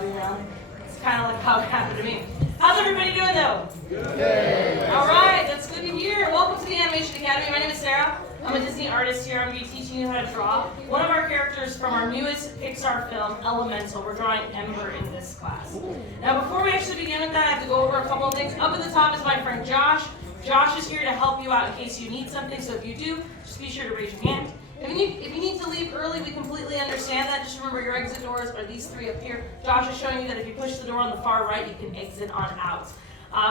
so, it's kind of like how it happened to me. How's everybody doing, though? Good. All right, that's good to hear. Welcome to the Animation Academy. My name is Sarah. I'm a Disney artist here. I'm going to be teaching you how to draw one of our characters from our newest Pixar film, Elemental. We're drawing Ember in this class. Now, before we actually begin with that, I have to go over a couple of things. Up at the top is my friend Josh. Josh is here to help you out in case you need something, so if you do, just be sure to raise your hand. If you need to leave early, we completely understand that. Just remember your exit doors are these three up here. Josh is showing you that if you push the door on the far right, you can exit on out.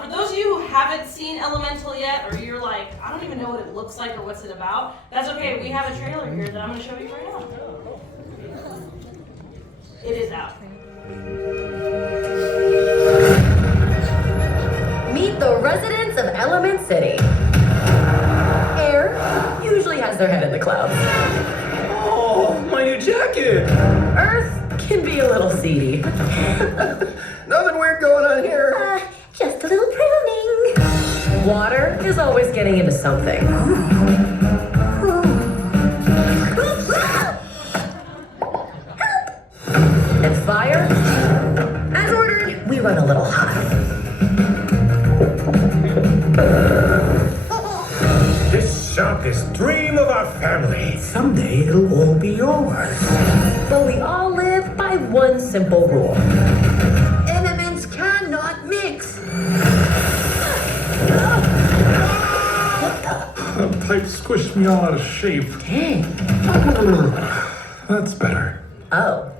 For those of you who haven't seen Elemental yet, or you're like, I don't even know what it looks like or what's it about, that's okay. We have a trailer here that I'm going to show you right now. It is out. Meet the residents of Element City. Air usually has their head in the clouds. Oh, my new jacket! Earth can be a little seedy. Nothing weird going on here. Just a little pruning. Water is always getting into something. And fire? As ordered, we run a little hot. This shop is dream of our family. Someday it'll all be yours. But we all live by one simple rule. Elements cannot mix. The pipe squished me all out of shape. Dang. That's better. Oh.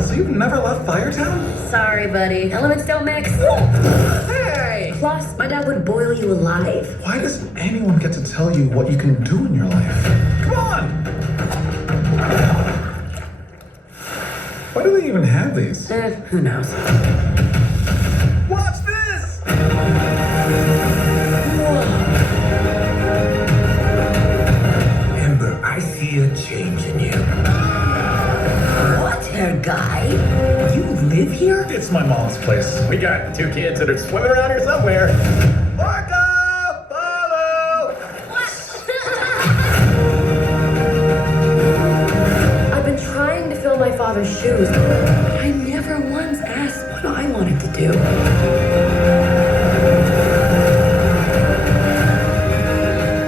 So you've never left Firetown? Sorry, buddy. Elements don't mix. Hey! Plus, my dad would boil you alive. Why does anyone get to tell you what you can do in your life? Come on! Why do they even have these? Who knows? Watch this! Ember, I see a change in you. What, hair guy? You live here? It's my mom's place. We got 2 kids that are swimming around here somewhere. Orca! Follow! I've been trying to fill my father's shoes, but I never once asked what I wanted to do.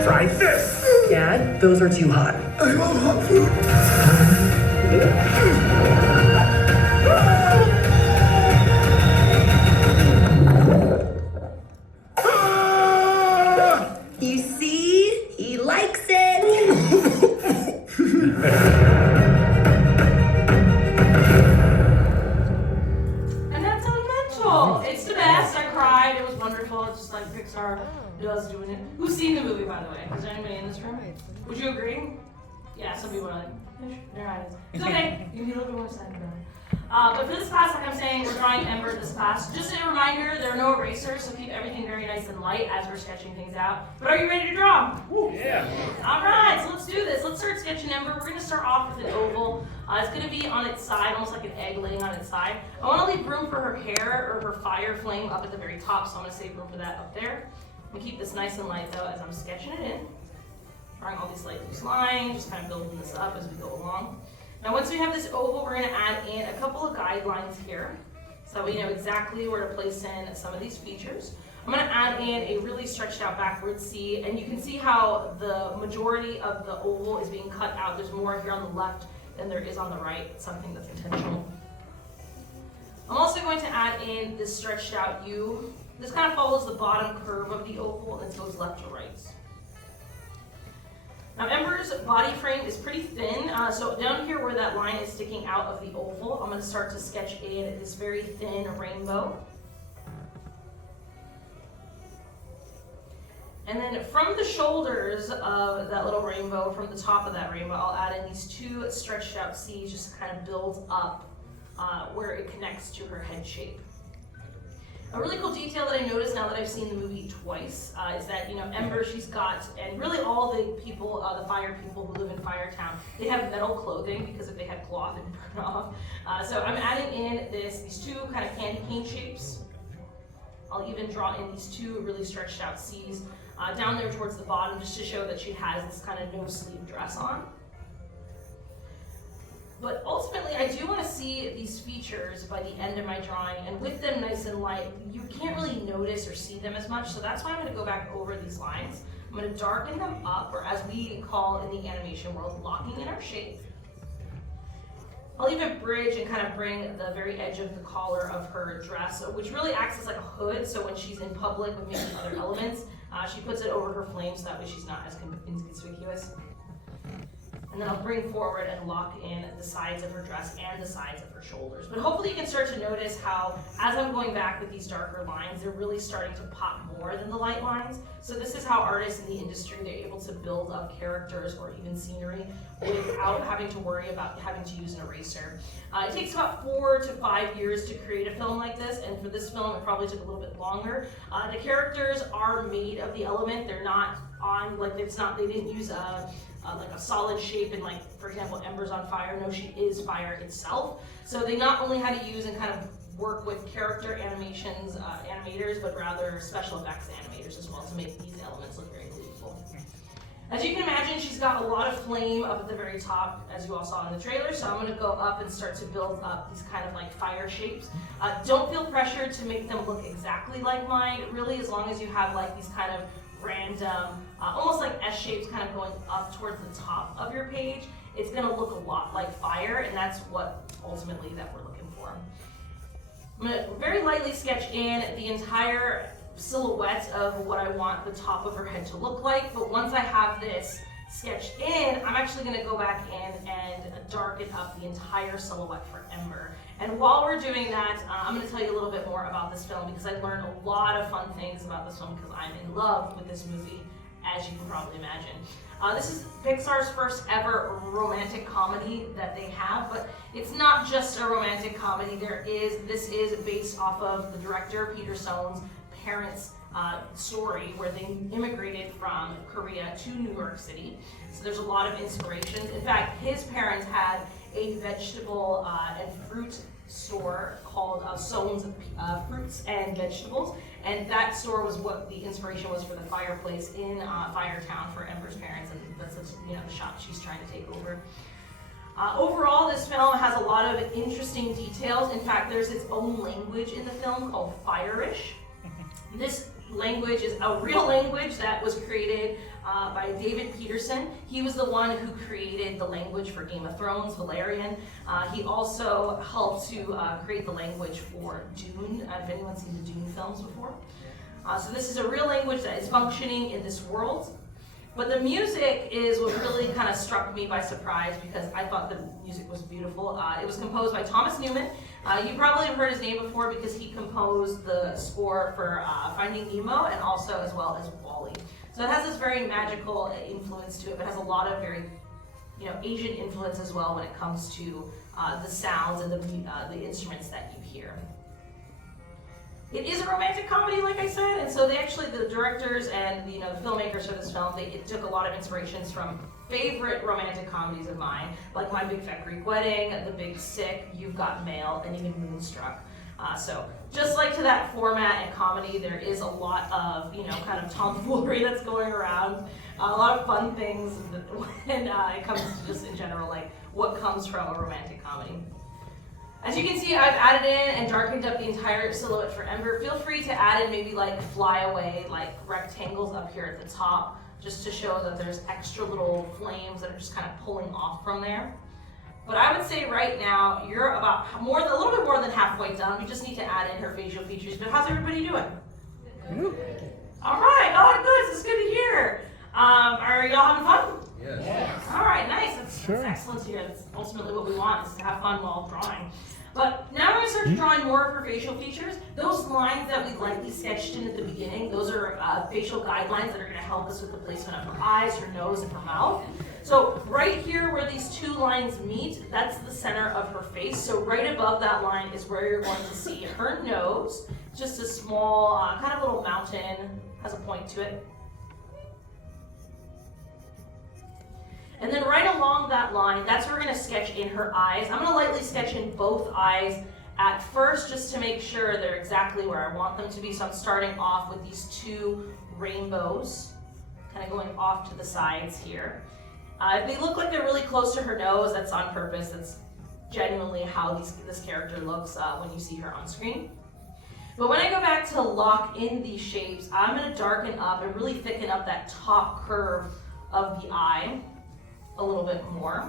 Try this! Dad, those are too hot. I love hot food. You see? He likes it. And that's Elemental. It's the best. I cried. It was wonderful. It's just like Pixar does doing it. Who's seen the movie, by the way? Is there anybody in this room? Would you agree? Yeah, some people are like, their eyes. It's okay. You can be a little bit more excited about it. But for this class, like I'm saying, we're drawing Ember this class. Just a reminder, there are no erasers, so keep everything very nice and light as we're sketching things out. But are you ready to draw? Yeah. All right, so let's do this. Let's start sketching Ember. We're going to start off with an oval. It's going to be on its side, almost like an egg laying on its side. I want to leave room for her hair or her fire flame up at the very top, so I'm going to save room for that up there. I'm going to keep this nice and light, though, as I'm sketching it in. Drawing all these light loose lines, just kind of building this up as we go along. Now once we have this oval, we're going to add in a couple of guidelines here so that we know exactly where to place in some of these features. I'm going to add in a really stretched out backward C, and you can see how the majority of the oval is being cut out. There's more here on the left than there is on the right. It's something that's intentional. I'm also going to add in this stretched out U. This kind of follows the bottom curve of the oval and it goes left to right. Now Ember's body frame is pretty thin, so down here where that line is sticking out of the oval, I'm going to start to sketch in this very thin rainbow. And then from the shoulders of that little rainbow, from the top of that rainbow, I'll add in these 2 stretched out C's just to kind of build up where it connects to her head shape. A really cool detail that I noticed now that I've seen the movie twice is that, Ember, she's got, and really all the people, the fire people who live in Firetown, they have metal clothing because if they had cloth, it would burn off. So I'm adding in these 2 kind of candy cane shapes. I'll even draw in these 2 really stretched out C's down there towards the bottom just to show that she has this kind of no sleeve dress on. But ultimately, I do want to see these features features by the end of my drawing, and with them nice and light, you can't really notice or see them as much, so that's why I'm going to go back over these lines. I'm going to darken them up, or as we call in the animation world, locking in our shape. I'll even bridge and kind of bring the very edge of the collar of her dress, which really acts as like a hood, so when she's in public with maybe other elements, she puts it over her flame so that way she's not as inconspicuous. And then I'll bring forward and lock in the sides of her dress and the sides of her shoulders. But hopefully you can start to notice how, as I'm going back with these darker lines, they're really starting to pop more than the light lines. So this is how artists in the industry, they're able to build up characters or even scenery without having to worry about having to use an eraser. It takes about 4 to 5 years to create a film like this, and for this film it probably took a little bit longer. The characters are made of the element. They're not on, like it's not, they didn't use like a solid shape, and like, for example, Ember's on fire. No, she is fire itself. So they not only had to use and kind of work with character animations, animators, but rather special effects animators as well to make these elements look very believable. As you can imagine, she's got a lot of flame up at the very top, as you all saw in the trailer, so I'm going to go up and start to build up these kind of like fire shapes. Don't feel pressured to make them look exactly like mine, really, as long as you have like these kind of random, almost like S shapes kind of going up towards the top of your page. It's going to look a lot like fire, and that's what ultimately that we're looking for. I'm going to very lightly sketch in the entire silhouette of what I want the top of her head to look like, but once I have this sketched in, I'm actually going to go back in and darken up the entire silhouette for Ember. And while we're doing that, I'm going to tell you a little bit more about this film, because I learned a lot of fun things about this film because I'm in love with this movie, as you can probably imagine. This is Pixar's first ever romantic comedy that they have, but it's not just a romantic comedy. This is based off of the director, Peter Sohn's parents' story, where they immigrated from Korea to New York City. So there's a lot of inspirations. In fact, his parents had a vegetable and fruit store called Sohn's Fruits and Vegetables, and that store was what the inspiration was for the fireplace in Firetown for Ember's parents, and that's the shop she's trying to take over. Overall, this film has a lot of interesting details. In fact, there's its own language in the film called Fire-ish. This language is a real language that was created by David Peterson. He was the one who created the language for Game of Thrones, Valerian. He also helped to create the language for Dune, if anyone's seen the Dune films before. So this is a real language that is functioning in this world. But the music is what really kind of struck me by surprise, because I thought the music was beautiful. It was composed by Thomas Newman. You probably have heard his name before because he composed the score for Finding Nemo, and also as well as WALL-E. So it has this very magical influence to it, but has a lot of very, Asian influence as well when it comes to the sounds and the instruments that you hear. It is a romantic comedy, like I said, and so the directors and the filmmakers for this film, they took a lot of inspirations from favorite romantic comedies of mine, like My Big Fat Greek Wedding, The Big Sick, You've Got Mail, and even Moonstruck. So just like to that format and comedy, there is a lot of kind of tomfoolery that's going around, a lot of fun things when it comes to just in general like what comes from a romantic comedy. As you can see, I've added in and darkened up the entire silhouette for Ember. Feel free to add in maybe like flyaway, like rectangles up here at the top, just to show that there's extra little flames that are just kind of pulling off from there. But I would say right now, you're about a little bit more than halfway done. We just need to add in her facial features. But how's everybody doing? All right, oh good, this is good to hear. Are y'all having fun? Yes. All right, nice. That's excellent to hear. That's ultimately what we want, is to have fun while drawing. But now we're going to start drawing more of her facial features. Those lines that we lightly sketched in at the beginning, those are facial guidelines that are going to help us with the placement of her eyes, her nose, and her mouth. So right here where these two lines meet, that's the center of her face. So right above that line is where you're going to see her nose. Just a small, kind of little mountain, has a point to it. And then right along that line, that's where we're going to sketch in her eyes. I'm going to lightly sketch in both eyes at first, just to make sure they're exactly where I want them to be. So I'm starting off with these two rainbows, kind of going off to the sides here. If they look like they're really close to her nose, that's on purpose. That's genuinely how this character looks when you see her on screen. But when I go back to lock in these shapes, I'm going to darken up and really thicken up that top curve of the eye a little bit more.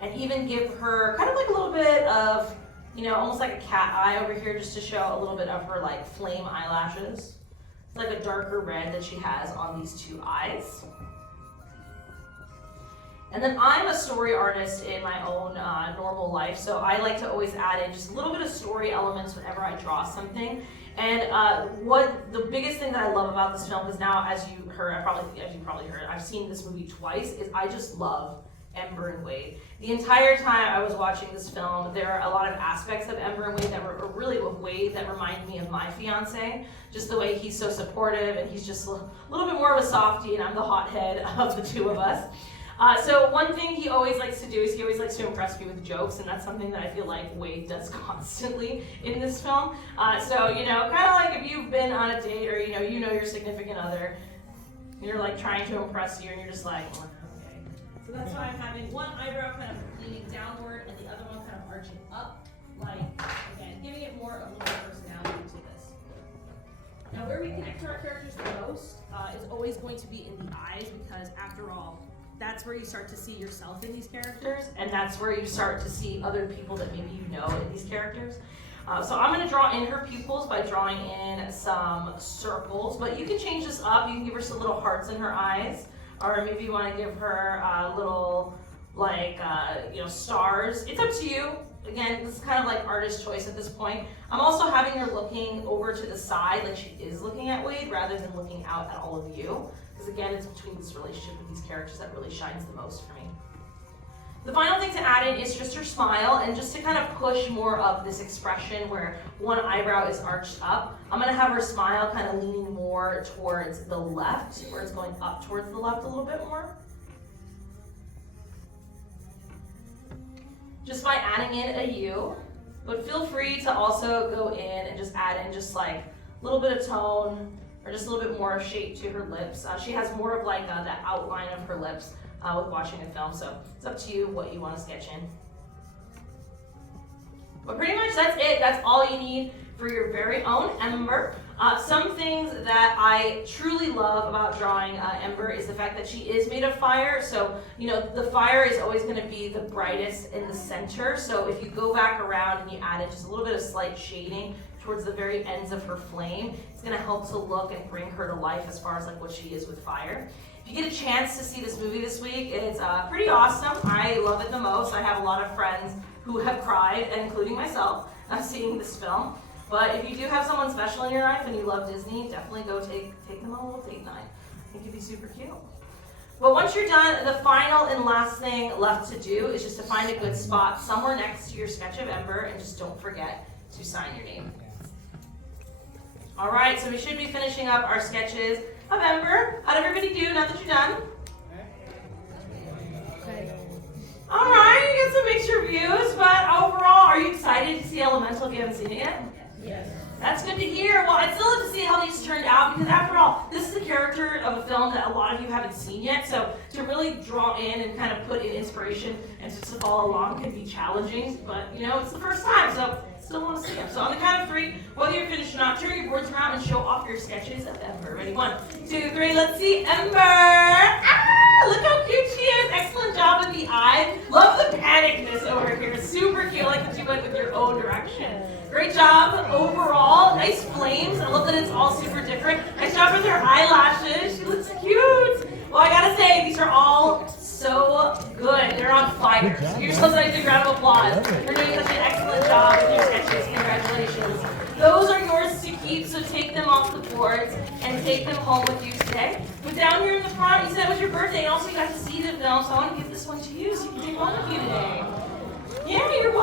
And even give her kind of like a little bit of, you know, almost like a cat eye over here, just to show a little bit of her like flame eyelashes. It's like a darker red that she has on these two eyes. And then I'm a story artist in my own normal life, so I like to always add in just a little bit of story elements whenever I draw something. And what the biggest thing that I love about this film is, now, as you probably heard, I've seen this movie twice, is I just love Ember and Wade. The entire time I was watching this film, there are a lot of aspects of Ember and Wade that were really of Wade that remind me of my fiance. Just the way he's so supportive, and he's just a little bit more of a softie, and I'm the hothead of the two of us. So one thing he always likes to do is he always likes to impress me with jokes, and that's something that I feel like Wade does constantly in this film. So, you know, kind of like if you've been on a date, or you know your significant other, you're like trying to impress you, and you're just like, okay. So that's why I'm having one eyebrow kind of leaning downward and the other one kind of arching up, like, again, giving it more of a little personality to this. Now, where we connect to our characters the most is always going to be in the eyes, because after all, that's where you start to see yourself in these characters, and that's where you start to see other people that maybe you know in these characters. So I'm going to draw in her pupils by drawing in some circles, but you can change this up. You can give her some little hearts in her eyes, or maybe you want to give her little, like, stars. It's up to you. Again, this is kind of like artist choice at this point. I'm also having her looking over to the side, like she is looking at Wade, rather than looking out at all of you. Because again, it's between this relationship with these characters that really shines the most for me. The final thing to add in is just her smile, and just to kind of push more of this expression where one eyebrow is arched up, I'm going to have her smile kind of leaning more towards the left, where it's going up towards the left a little bit more. Just by adding in a U, but feel free to also go in and just add in just like a little bit of tone, or just a little bit more shape to her lips. She has more of like that outline of her lips with watching the film, so it's up to you what you want to sketch in. But pretty much that's it. That's all you need for your very own Ember. Some things that I truly love about drawing Ember is the fact that she is made of fire. So, you know, the fire is always going to be the brightest in the center. So if you go back around and you add in just a little bit of slight shading towards the very ends of her flame, it's going to help to look and bring her to life as far as like what she is with fire. If you get a chance to see this movie this week, it's pretty awesome. I love it the most. I have a lot of friends who have cried, including myself, seeing this film. But if you do have someone special in your life and you love Disney, definitely go take them on a little date night. I think it'd be super cute. But once you're done, the final and last thing left to do is just to find a good spot somewhere next to your sketch of Ember, and just don't forget to sign your name. All right, so we should be finishing up our sketches of Ember. How'd everybody do now that you're done? All right, you got some mixed reviews, but overall, are you excited to see Elemental if you haven't seen it yet? Yes. That's good to hear. Well, I'd still love to see how these turned out, because after all, this is a character of a film that a lot of you haven't seen yet, so to really draw in and kind of put in inspiration and just to follow along can be challenging, but you know, it's the first time, so still want to see them. So on the count of 3, whether you're finished or not, turn your boards around and show off your sketches of Ember. Ready? 1, 2, 3, let's see Ember! Ah, look how cute she is! Excellent job with the eye. Love the panicness over here. Super cute. I like that you went with your own direction. Great job overall. Nice flames. I love that it's all super different. Nice job with her eyelashes. She looks cute. Well, I gotta say, these are all so good. They're on fire. So you're supposed to give a round of applause. You're doing such an excellent job with your sketches. Congratulations. Those are yours to keep, so take them off the boards and take them home with you today. But down here in the front, you said it was your birthday, and also you got to see the film, so I want to give this one to you so you can take home with you today. Yeah, you're welcome.